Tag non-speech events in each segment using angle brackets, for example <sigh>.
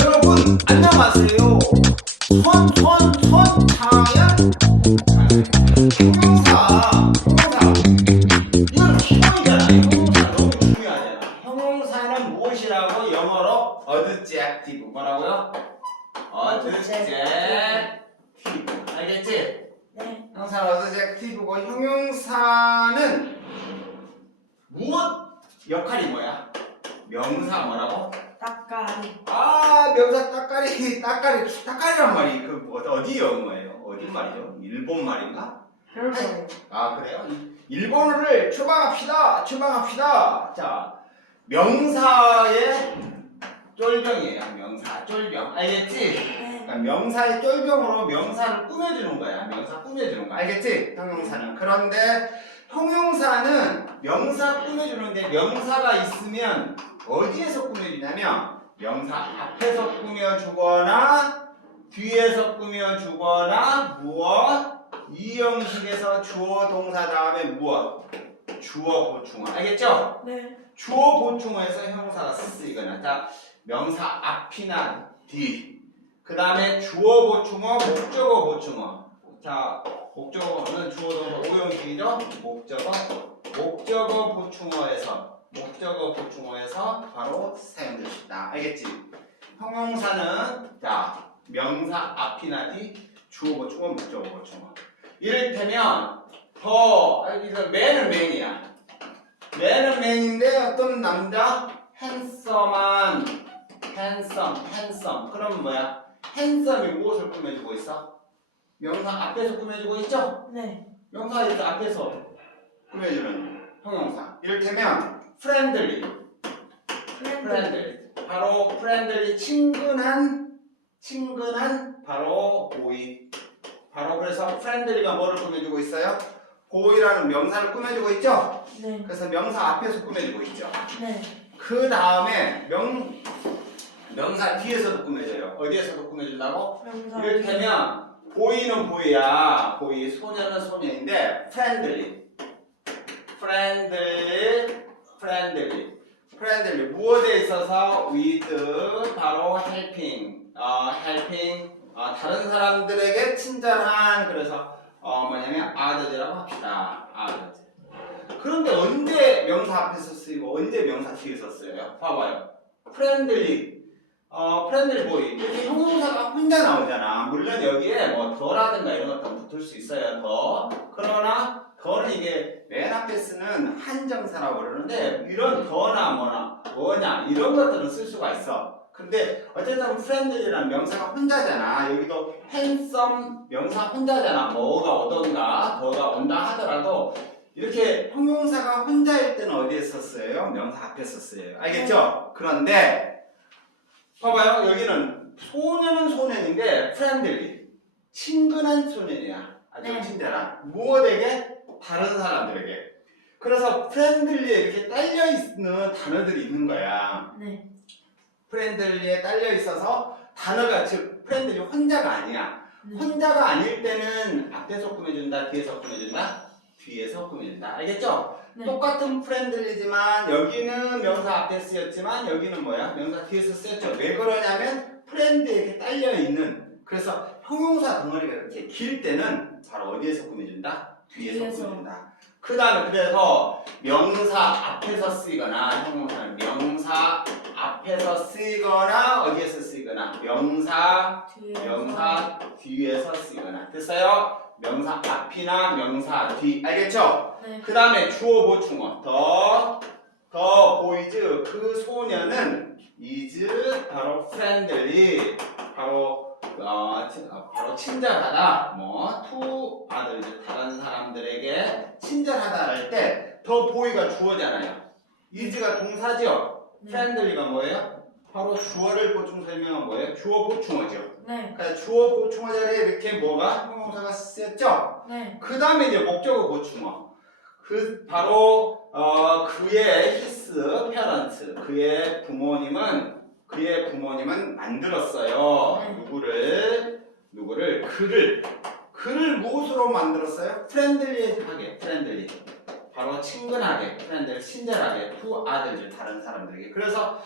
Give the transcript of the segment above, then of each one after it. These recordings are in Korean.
여러분 안녕하세요. 손손손 차야 형용사 형용사 이건 형용이잖아. 형용사 너무 중요하잖아. 형용사는 무엇이라고 영어로 adjective 뭐라고요? adjective 알겠지? 네. 형사 adjective고 형용사는 무엇 역할이 뭐야? 명사 뭐라고? 따까리. 아 명사 따까리 <laughs> 따까리 따까리란 말이 그 뭐- 어디 영어예요? 어디 말이죠? 일본 말인가? 별거. 아 그래요? 이- 일본어를 추방합시다 추방합시다 자 명사의 쫄병이에요 명사 쫄병 알겠지? 네. 그러니까 명사의 쫄병으로 명사를 꾸며주는 거야 명사 꾸며주는 거 알겠지? 형용사는 그런데 형용사는 명사 꾸며주는데 명사가 있으면 어디에서 꾸며주냐면 명사 앞에서 꾸며주거나 뒤에서 꾸며주거나 무엇? 이 형식에서 주어 동사 다음에 무엇? 주어 보충어. 알겠죠? 네. 주어 보충어에서 형용사가 쓰이거나 자 명사 앞이나 뒤. 그 다음에 주어 보충어 목적어 보충어. 자 목적어는 주어 동사 오형식이죠? 목적어. 목적어 보충어에서 목적어 보충어에서 바로 있다. 알겠지? 형용사는 자 명사 앞이나 뒤 주어 보충어 목적어 보충어. 이를테면 더 아, 이거 맨은 맨이야. 맨은 맨인데 어떤 남자? 핸섬한 핸섬 핸섬 그럼 뭐야? 핸섬이 무엇을 꾸며주고 있어? 명사 앞에서 꾸며주고 있죠? 네. 명사 앞에서 꾸며주는 형용사. 이를테면 friendly friendly 바로 friendly 친근한 친근한 바로 보이. 바로 그래서 friendly가 뭐를 꾸며주고 있어요? 보이라는 명사를 꾸며주고 있죠? 네. 그래서 명사 앞에서 꾸며주고 있죠. 네. 그 다음에 명 명사 뒤에서도 꾸며져요. 어디에서도 꾸며준다고? 명사. 이를테면 보이는 보이야. 보이 소녀는 소녀인데 friendly friendly friendly 무엇에 있어서 with 바로 helping 어, helping 어, 다른 사람들에게 친절한 그래서 어, 뭐냐면 others라고 합시다 others 그런데 언제 명사 앞에서 쓰이고 언제 명사 뒤에서 쓰여요? 봐봐요 friendly 어, 프렌들리 보이 이렇게 형용사가 혼자 나오잖아. 물론 여기에 뭐 더라든가 이런 것도 붙을 수 있어요. 더. 그러나 더는 이게 맨 앞에 쓰는 한정사라고 그러는데 이런 더나 뭐나 뭐냐 이런 것들은 쓸 수가 있어. 근데 어쨌든 프렌들리라는 명사가 혼자잖아. 여기도 핸섬 명사 혼자잖아. 뭐가 오던가 더가 온다 하더라도 이렇게 형용사가 혼자일 때는 어디에 썼어요? 명사 앞에 썼어요. 알겠죠? 그런데 봐봐요. 여기는 소년은 소년인데 프렌들리 친근한 소년이야. 아주 네. 친절한 무엇에게 다른 사람들에게. 그래서 프렌들리에 이렇게 딸려 있는 단어들이 있는 거야. 네. 프렌들리에 딸려 있어서 단어가 즉 프렌들리 혼자가 아니야. 네. 혼자가 아닐 때는 앞에서 꾸며준다, 뒤에서 꾸며준다, 뒤에서 꾸며준다. 알겠죠? 네. 똑같은 프렌들리지만 여기는 명사 앞에 쓰였지만 여기는 뭐야? 명사 뒤에서 쓰였죠. 왜 그러냐면 프렌드에 이렇게 딸려 있는 그래서 형용사 덩어리가 이렇게 길 때는 바로 어디에서 꾸며준다? 뒤에서 뒤에서. 꾸며준다. 그 다음에 그래서 명사 앞에서 쓰이거나 형용사는 명사 앞에서 쓰이거나 어디에서 쓰이거나 명사 뒤에서. 명사 뒤에서 쓰이거나 됐어요? 명사 앞이나 명사 뒤 알겠죠? 네. 그 다음에 주어 보충어 더, 더 보이즈 그 소녀는 is 바로 friendly 바로 어, 친- 어, 바로 친절하다 뭐 to others 다른 사람들에게 친절하다 할 때 더 보이가 주어잖아요 is가 동사죠 네. friendly가 뭐예요? 바로 주어를 보충 설명한 뭐예요? 주어 보충어죠 네. 그러니까 주어 보충어 자리에 이렇게 뭐가 형용사가 쓰였죠? 네. 그 다음에 이제 목적어 보충어. 그 바로 어, 그의 his parents 그의 부모님은 그의 부모님은 만들었어요. 네. 누구를 누구를 그를 그를 무엇으로 만들었어요? 프렌들리하게 프렌들리 바로 친근하게 프렌들 친절하게 to others 다른 사람들에게 그래서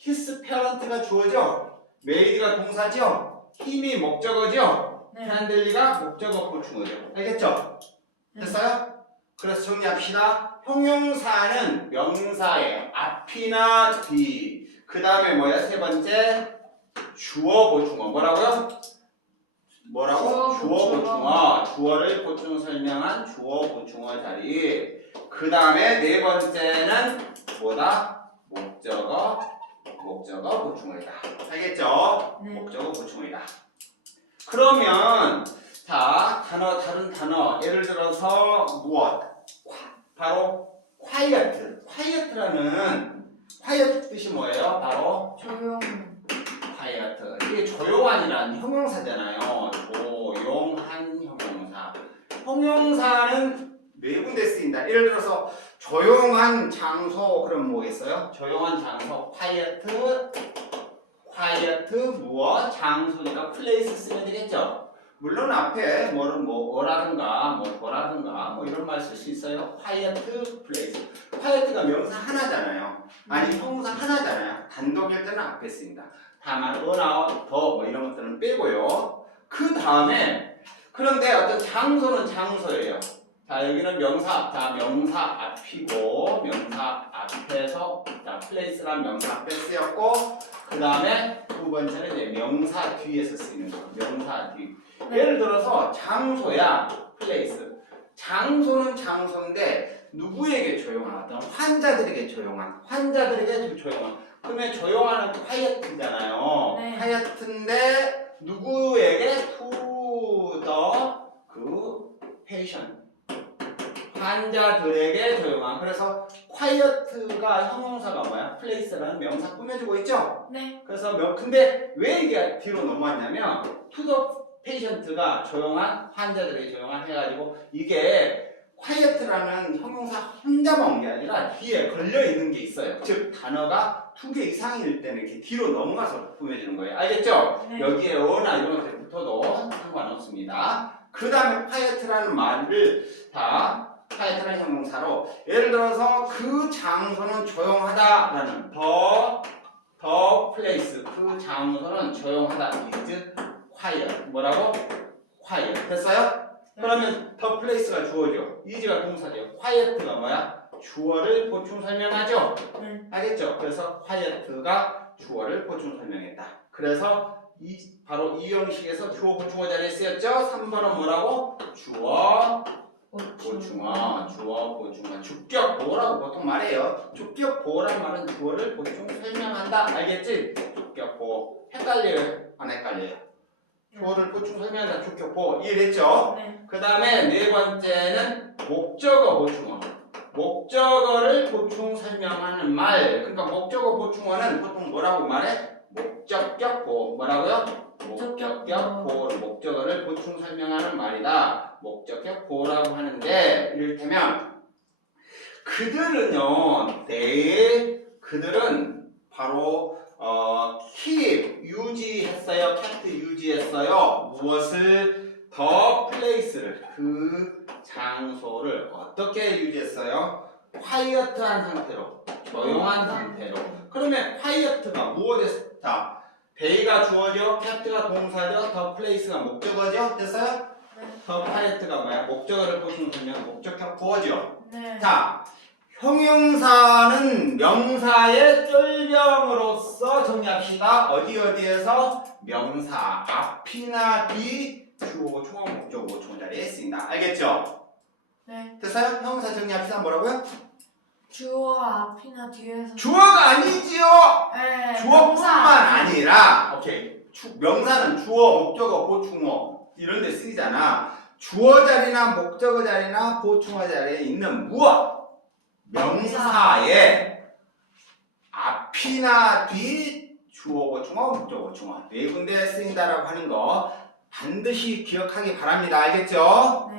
his parent가 주어죠. made가 동사죠. 힘이 목적어죠. 네. 프렌들리가 목적어 보충어죠. 알겠죠? 네. 됐어요? 그래서 정리합시다. 형용사는 명사예요. 앞이나 뒤. 그 다음에 뭐야? 세 번째 주어 보충어. 뭐라고요? 뭐라고? 주어 주어 보충어. 보충어. 주어를 보충 설명한 주어 보충어 자리. 그 다음에 네 번째는 뭐다? 목적어, 목적어 보충어이다. 알겠죠? 네. 목적어 보충어이다. 그러면 자 단어 다른 단어 예를 들어서 무엇? 과- 바로 quiet. quiet라는 quiet 뜻이 뭐예요? 바로 조용. quiet. 이게 조용한이라는 형용사잖아요. 조용한 형용사. 형용사는 네 군데 쓰인다. 예를 들어서 조용한 장소 그럼 뭐겠어요? 조용한 장소 quiet quiet 무엇 장소니까 place 쓰면 되겠죠. 물론 앞에 뭐를 뭐 어라든가 뭐 뭐라든가 뭐 이런 말 쓸 수 있어요. quiet place. Quiet가 명사 하나잖아요. 아니 형용사 하나잖아요. 단독일 때는 앞에 쓰인다. 다만 어나 더 뭐 이런 것들은 빼고요. 그 다음에 그런데 어떤 장소는 장소예요. 자 여기는 명사 자 명사 앞이고 명사 앞에서 자 place란 명사 앞에 쓰였고 그 다음에 두 번째는 이제 명사 뒤에서 쓰이는 거 명사 뒤 네. 예를 들어서 장소야 place 장소는 장소인데 누구에게 조용한 어떤 환자들에게 조용한 환자들에게 조용한. 그러면 조용한은 quiet잖아요. 네. quiet인데 누구에게? To the 그 patient. 환자들에게 조용한. 그래서 quiet가 형용사가 뭐야? place라는 명사 꾸며주고 있죠? 네. 그래서 명 근데 왜 이게 뒤로 넘어왔냐면 to the patient가 조용한 환자들에게 조용한 해가지고 이게 quiet라는 형용사 혼자만 온 게 아니라 뒤에 걸려 있는 게 있어요. 즉 단어가 두 개 이상일 때는 이렇게 뒤로 넘어가서 꾸며지는 거예요. 알겠죠? 네. 여기에 어나 이런 것들이 붙어도 상관없습니다. 그 다음에 quiet라는 말을 다 quiet라는 형용사로 예를 들어서 그 장소는 조용하다라는 더, 더 place 그 장소는 조용하다 is quiet 뭐라고? quiet 됐어요? 그러면 더 플레이스가 주어죠. 이지가 동사죠. quiet가 뭐야? 주어를 보충 설명하죠. 네. 알겠죠? 그래서 quiet가 주어를 보충 설명했다. 그래서 이 바로 이 형식에서 주어 보충어 자리에 쓰였죠. 3번은 뭐라고? 주어 보충어, 주어 보충어, 주격 보호라고 보통 말해요. 주격 보호란 말은 주어를 보충 설명한다. 알겠지? 주격 보호. 헷갈려요? 안 헷갈려요? 주어를 보충 설명한다. 주격 보호. 이해됐죠? 네. 그 다음에 네 번째는 목적어 보충어. 목적어를 보충 설명하는 말. 그러니까 목적어 보충어는 보통 뭐라고 말해? 목적격 보호. 뭐라고요? 목적격 보호. 목적어를 보충 설명하는 말이다. 목적격 보호라고 하는데 이를테면 그들은요, they 그들은 바로 어, keep 유지했어요, kept 유지했어요. 무엇을 더 place를 그 장소를 어떻게 유지했어요? quiet한 상태로, 조용한 상태로. 그러면 quiet가 무엇에 자, they가 주어죠, kept가 동사죠, 더 place가 목적어죠. 됐어요? 네. 더 quiet가 뭐야? 목적어를 보시면 목적격 부어죠. 네. 자, 형용사는 명사의 쫄병으로서 정리합시다. 어디 어디에서 명사 앞이나 뒤 주어, 주어, 목적, 보충 자리에 쓰인다. 알겠죠? 네. 됐어요? 형용사 정리합시다. 뭐라고요? 주어 앞이나 뒤에서. 주어가 아니지요. 네. 주어뿐만 명사. 아니라 오케이 주- 명사는 주어, 목적어, 보충어 이런 데 쓰이잖아. 주어 자리나 목적어 자리나 보충어 자리에 있는 무엇? 명사의 앞이나 뒤 주어, 보충어, 목적어, 보충어 네 군데에 쓰인다라고 하는 거 반드시 기억하기 바랍니다. 알겠죠?